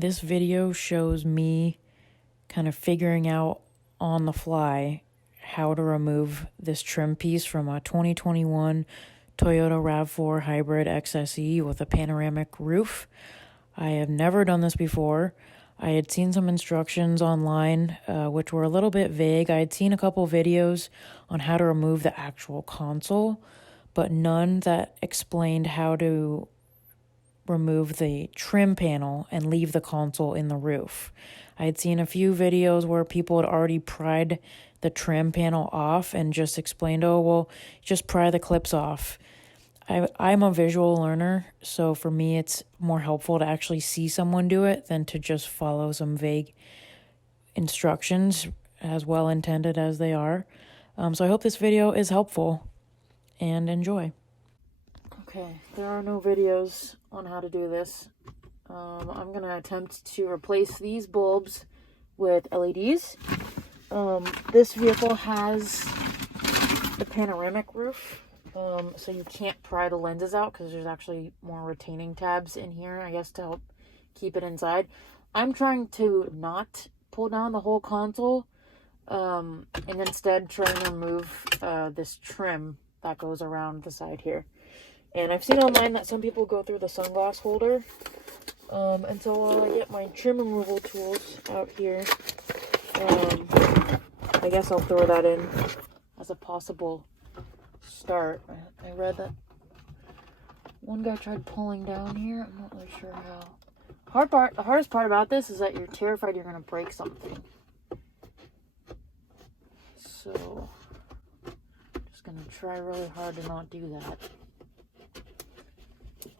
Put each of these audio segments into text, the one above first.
This video shows me kind of figuring out on the fly how to remove this trim piece from a 2021 Toyota RAV4 Hybrid XSE with a panoramic roof. I have never done this before. I had seen some instructions online, which were a little bit vague. I had seen a couple videos on how to remove the actual console, but none that explained how to remove the trim panel and leave the console in the roof. I had seen a few videos where people had already pried the trim panel off and just explained, oh, well, just pry the clips off. I'm a visual learner, so for me it's more helpful to actually see someone do it than to just follow some vague instructions, as well intended as they are. So I hope this video is helpful, and enjoy. Okay, there are no videos on how to do this. I'm going to attempt to replace these bulbs with LEDs. This vehicle has the panoramic roof. So you can't pry the lenses out because there's actually more retaining tabs in here, I guess, to help keep it inside. I'm trying to not pull down the whole console, and instead try and remove this trim that goes around the side here. And I've seen online that some people go through the sunglass holder. And so while I get my trim removal tools out here, I guess I'll throw that in as a possible start. I read that one guy tried pulling down here. I'm not really sure how. The hardest part about this is that you're terrified you're going to break something. So, just going to try really hard to not do that. Okay.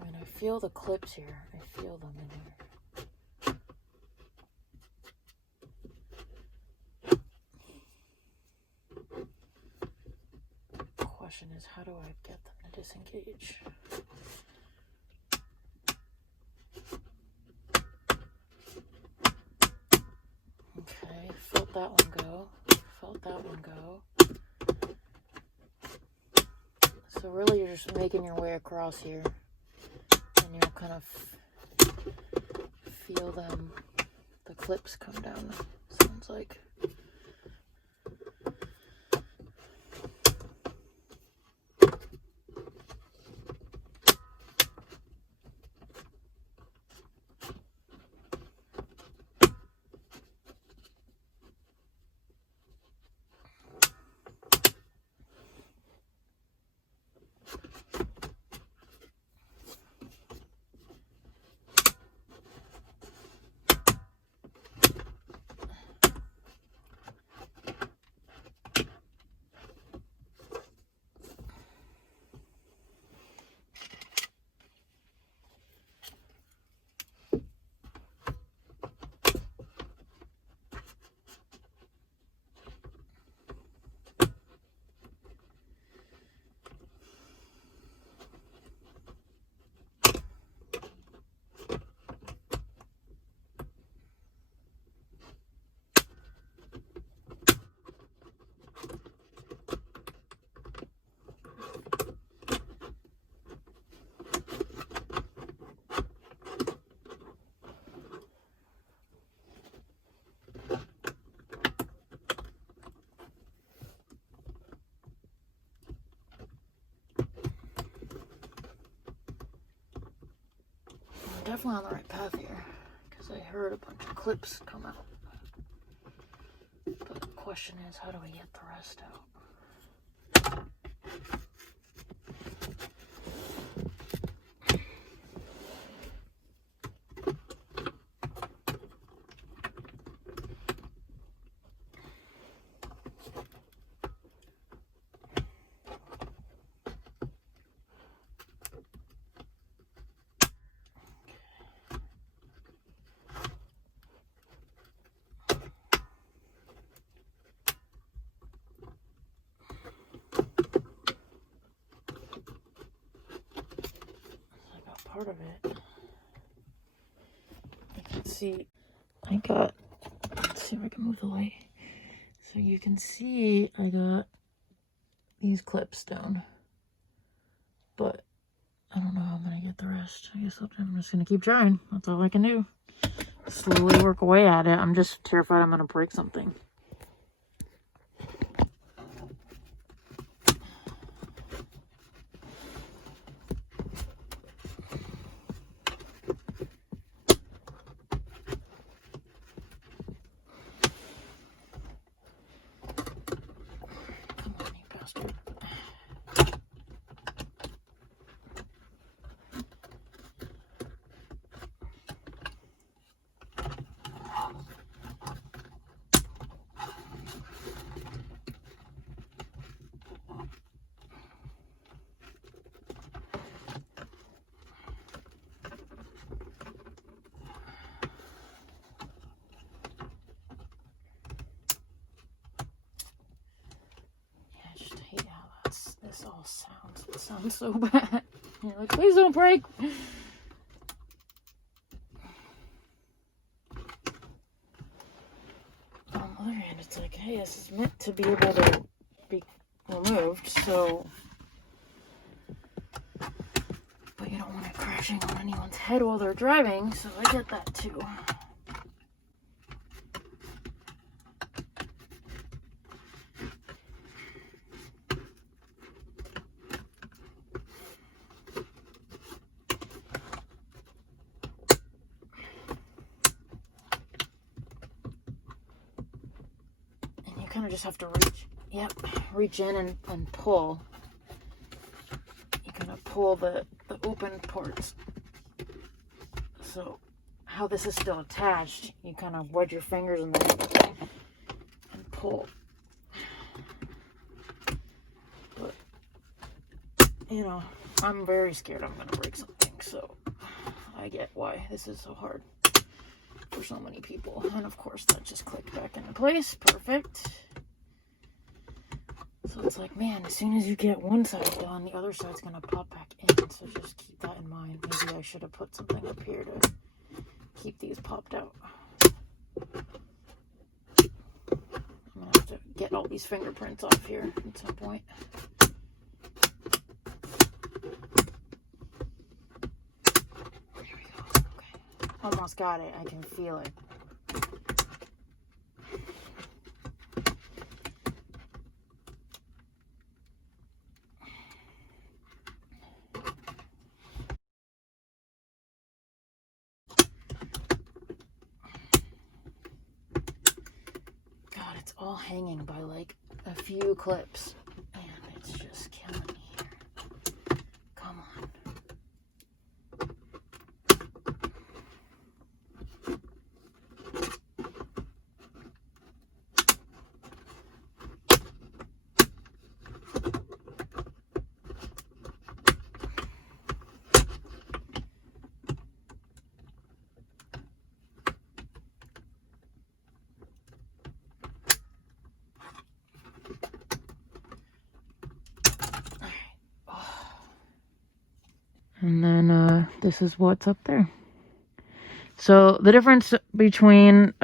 And I feel the clips here. I feel them in here. Question is, how do I get them to disengage? Okay, felt that one go. Felt that one go. So really you're just making your way across here, and you'll kind of feel them, the clips come down, sounds like. Definitely on the right path here, because I heard a bunch of clips come out. But the question is, how do we get the rest out? Part of it. You can see let's see if I can move the light. So you can see I got these clips down, but I don't know how I'm gonna get the rest. I guess I'm just gonna keep trying. That's all I can do. Slowly work away at it. I'm just terrified I'm gonna break something. This all sounds so bad. You're like, please don't break. On the other hand, it's like, hey, this is meant to be able to be removed, so. But you don't want it crashing on anyone's head while they're driving, so I get that too. Kind of just have to reach in and pull. You kind of pull the open parts. So how this is still attached, you kind of wedge your fingers in there and pull. But you know, I'm very scared I'm gonna break something, so I get why this is so hard for so many people. And of course that just clicked back into place. Perfect. So it's like, man, as soon as you get one side done, the other side's gonna pop back in. So just keep that in mind. Maybe I should have put something up here to keep these popped out. I'm gonna have to get all these fingerprints off here at some point. There we go. Okay. Almost got it. I can feel it. It's all hanging by like a few clips, and it's just killing me here. Come on. And then this is what's up there. So the difference between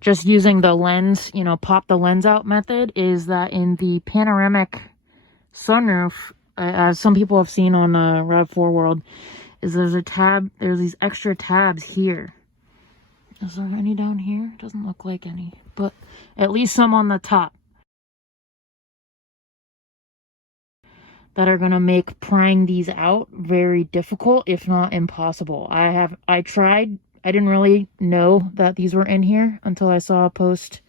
just using the lens, you know, pop the lens out method, is that in the panoramic sunroof, as some people have seen on RAV4 World, is there's a tab, there's these extra tabs here. Is there any down here? Doesn't look like any, but at least some on the top that are gonna make prying these out very difficult, if not impossible. I tried. I didn't really know that these were in here until I saw a post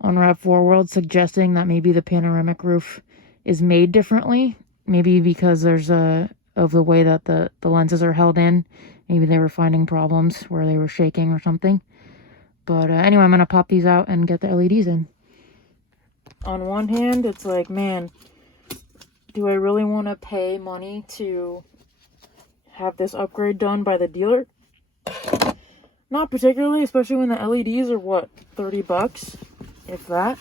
on RAV4 World suggesting that maybe the panoramic roof is made differently. Maybe because there's of the way that the lenses are held in. Maybe they were finding problems where they were shaking or something. But anyway, I'm gonna pop these out and get the LEDs in. On one hand, it's like, man, do I really want to pay money to have this upgrade done by the dealer? Not particularly, especially when the LEDs are, what, 30 bucks, if that.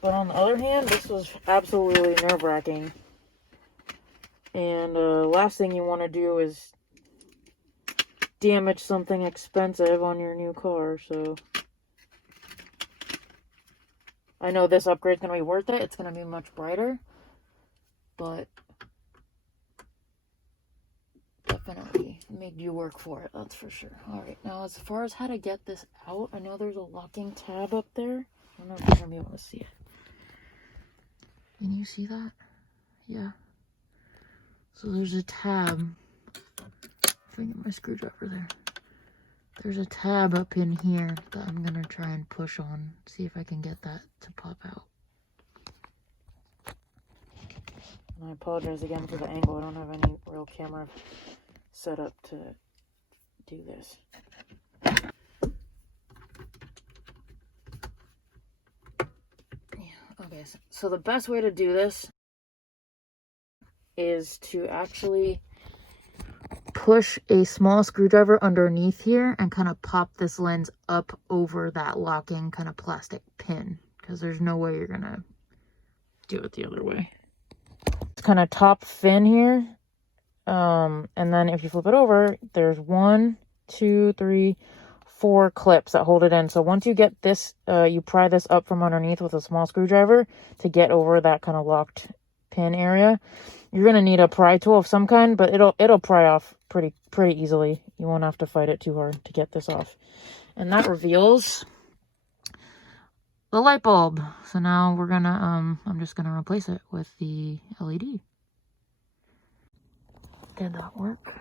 But on the other hand, this was absolutely nerve-wracking. And last thing you want to do is damage something expensive on your new car, so I know this upgrade's going to be worth it. It's going to be much brighter. But made you work for it, that's for sure. All right, now as far as how to get this out, I know there's a locking tab up there. I don't know if you're gonna be able to see it. Can you see that? Yeah. So there's a tab. If I get my screwdriver there. There's a tab up in here that I'm gonna try and push on. See if I can get that to pop out. And I apologize again for the angle. I don't have any real camera set up to do this. Yeah, okay, so the best way to do this is to actually push a small screwdriver underneath here and kind of pop this lens up over that locking kind of plastic pin, because there's no way you're gonna do it the other way. It's kind of top fin here, and then if you flip it over, there's 1, 2, 3, 4 clips that hold it in. So once you get this, you pry this up from underneath with a small screwdriver to get over that kind of locked pin area. You're gonna need a pry tool of some kind, but it'll pry off pretty easily. You won't have to fight it too hard to get this off. And that reveals the light bulb. So now we're gonna I'm just gonna replace it with the LED. Did that work?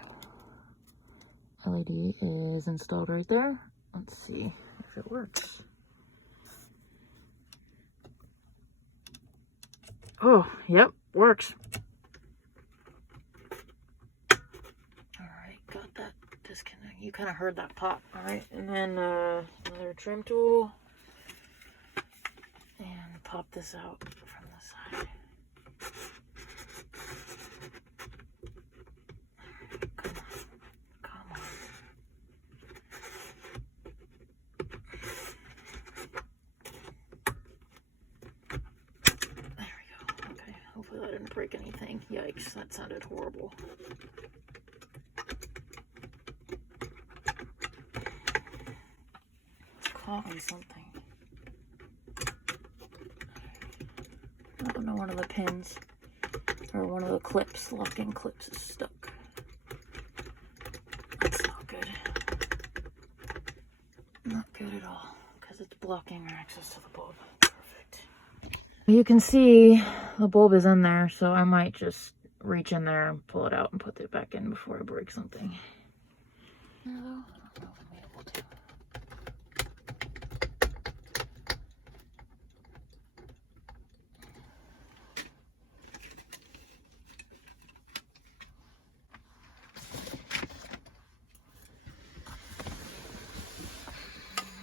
LED is installed right there. Let's see if it works. Oh, yep, works. Alright, got that disconnect. You kind of heard that pop. Alright, and then another trim tool. And pop this out from the side. Come on. There we go. Okay, hopefully that didn't break anything. Yikes, that sounded horrible. It's caught on something. I don't know, one of the pins or one of the clips, locking clips is stuck. That's not good. Not good at all, because it's blocking our access to the bulb. Perfect. You can see the bulb is in there, so I might just reach in there and pull it out and put it back in before I break something. I don't know if I'm able to.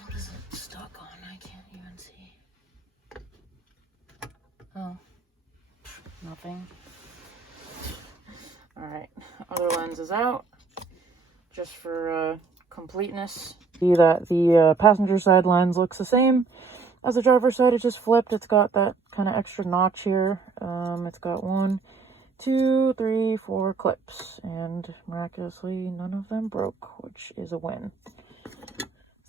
What is it stuck on? I can't even see. Oh, nothing. All right, other lens is out, just for completeness. See that the passenger side lens looks the same as the driver's side. It's just flipped. It's got that kind of extra notch here. It's got 1, 2, 3, 4 clips, and miraculously none of them broke, which is a win.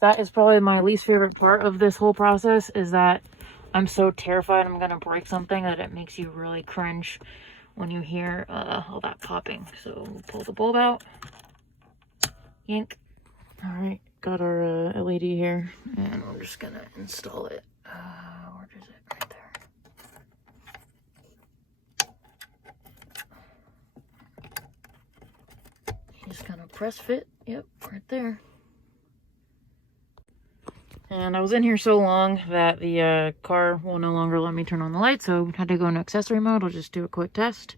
That is probably my least favorite part of this whole process, is that I'm so terrified I'm gonna break something that it makes you really cringe when you hear all that popping. So we'll pull the bulb out. Yank. All right, got our LED here, and we're just gonna install it. Where is it? Right there. You just kind of press fit. Yep, right there. And I was in here so long that the car will no longer let me turn on the light, so I had to go into accessory mode. I'll just do a quick test.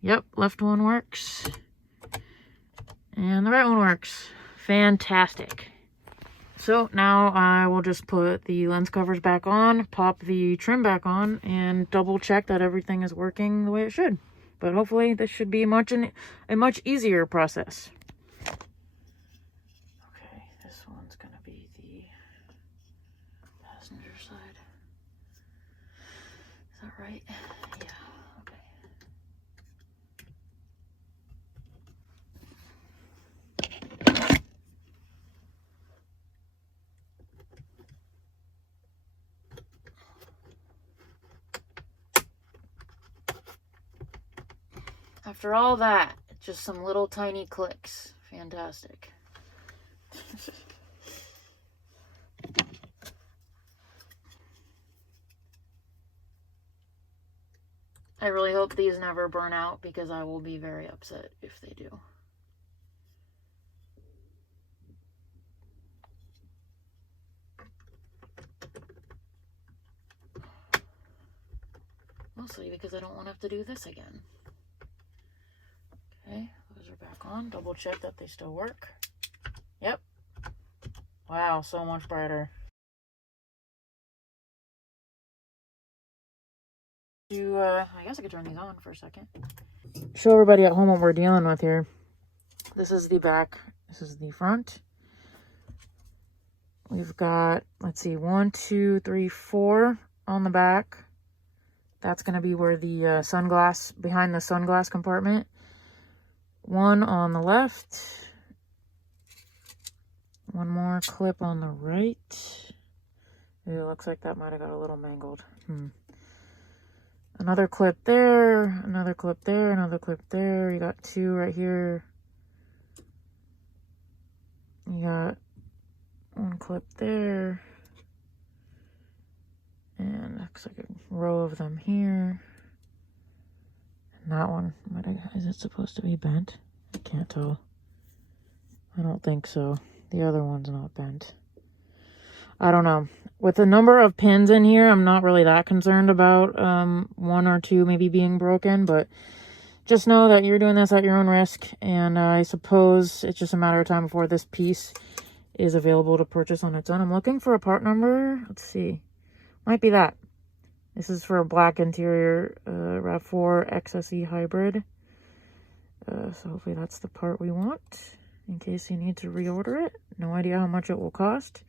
Yep, left one works. And the right one works. Fantastic. So now I will just put the lens covers back on, pop the trim back on, and double check that everything is working the way it should. But hopefully this should be a much easier process. Okay, this one's gonna be the passenger side. Is that right? Yeah, okay. After all that, Just some little tiny clicks. Fantastic. I really hope these never burn out because I will be very upset if they do. Mostly because I don't want to have to do this again. Okay, those are back on. Double check that they still work. Yep. Wow, so much brighter. I guess I could turn these on for a second. Show everybody at home what we're dealing with here. This is the back. This is the front. We've got, let's see, 1, 2, 3, 4 on the back. That's going to be where the sunglass, behind the sunglass compartment. 1 on the left. 1 more clip on the right. It looks like that might have got a little mangled. Another clip there, another clip there, another clip there. You got 2 right here. You got 1 clip there. And looks like a row of them here. And that one, is it supposed to be bent? I can't tell. I don't think so. The other one's not bent. I don't know. With the number of pins in here, I'm not really that concerned about 1 or 2 maybe being broken, but just know that you're doing this at your own risk, and I suppose it's just a matter of time before this piece is available to purchase on its own. I'm looking for a part number. Let's see. Might be that. This is for a black interior RAV4 XSE Hybrid. So hopefully that's the part we want in case you need to reorder it. No idea how much it will cost.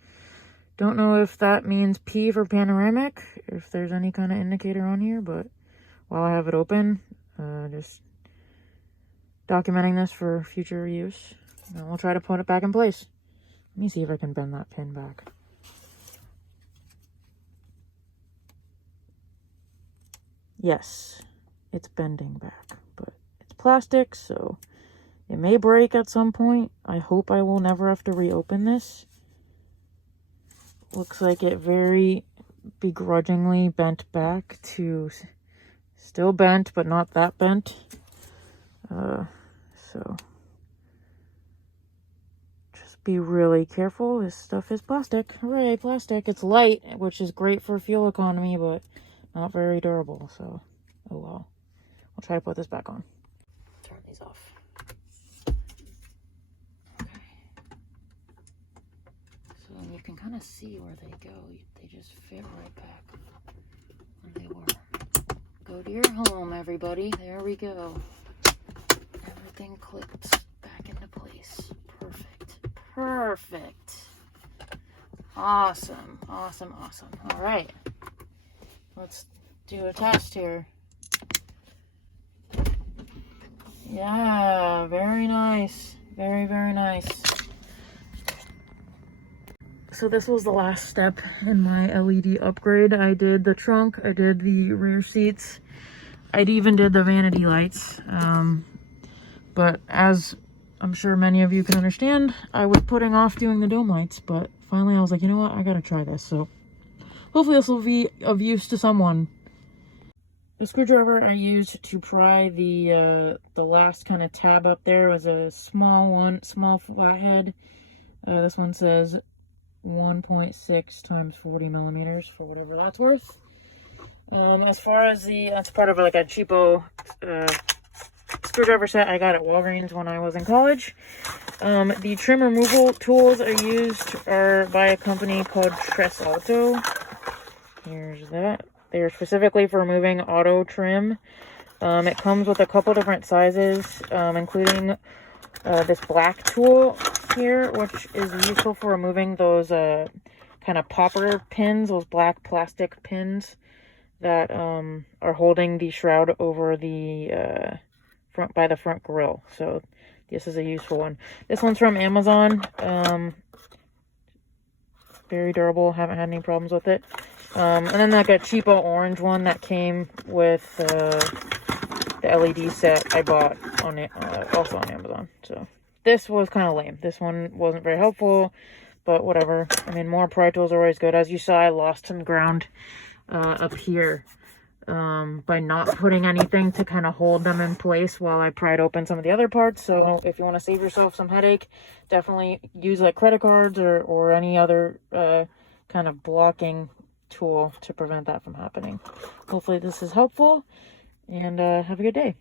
Don't know if that means P for panoramic, if there's any kind of indicator on here, but while I have it open, just documenting this for future use. And we'll try to put it back in place. Let me see if I can bend that pin back. Yes, it's bending back, but it's plastic, so it may break at some point. I hope I will never have to reopen this. Looks like it very begrudgingly bent back to still bent, but not that bent. So just be really careful. This stuff is plastic. Hooray, plastic. It's light, which is great for fuel economy, but not very durable. So, oh well. I'll try to put this back on. Turn these off. You can kind of see where they go. They just fit right back where they were. Go to your home, everybody. There we go. Everything clips back into place. Perfect. Perfect. Awesome. Awesome, awesome. All right. Let's do a test here. Yeah, very nice. Very, very nice. So this was the last step in my LED upgrade. I did the trunk, I did the rear seats, I even did the vanity lights. But as I'm sure many of you can understand, I was putting off doing the dome lights, but finally I was like, you know what, I gotta try this. So hopefully this will be of use to someone. The screwdriver I used to pry the last kind of tab up there was a small flathead. This one says 1.6 times 40 millimeters for whatever that's worth. As far as that's part of like a cheapo screwdriver set I got at Walgreens when I was in college. The trim removal tools I used are by a company called Tres Alto. Here's that. They're specifically for removing auto trim. It comes with a couple different sizes, including this black tool here, which is useful for removing those kind of popper pins, those black plastic pins that are holding the shroud over the front grille. So this is a useful one. This one's from Amazon. Very durable, haven't had any problems with it. And then like a cheapo orange one that came with the LED set I bought on it, also on Amazon. So this was kind of lame. This one wasn't very helpful, but whatever. I mean, more pry tools are always good. As you saw, I lost some ground up here by not putting anything to kind of hold them in place while I pried open some of the other parts. So if you want to save yourself some headache, definitely use like credit cards or any other kind of blocking tool to prevent that from happening. Hopefully this is helpful, and have a good day.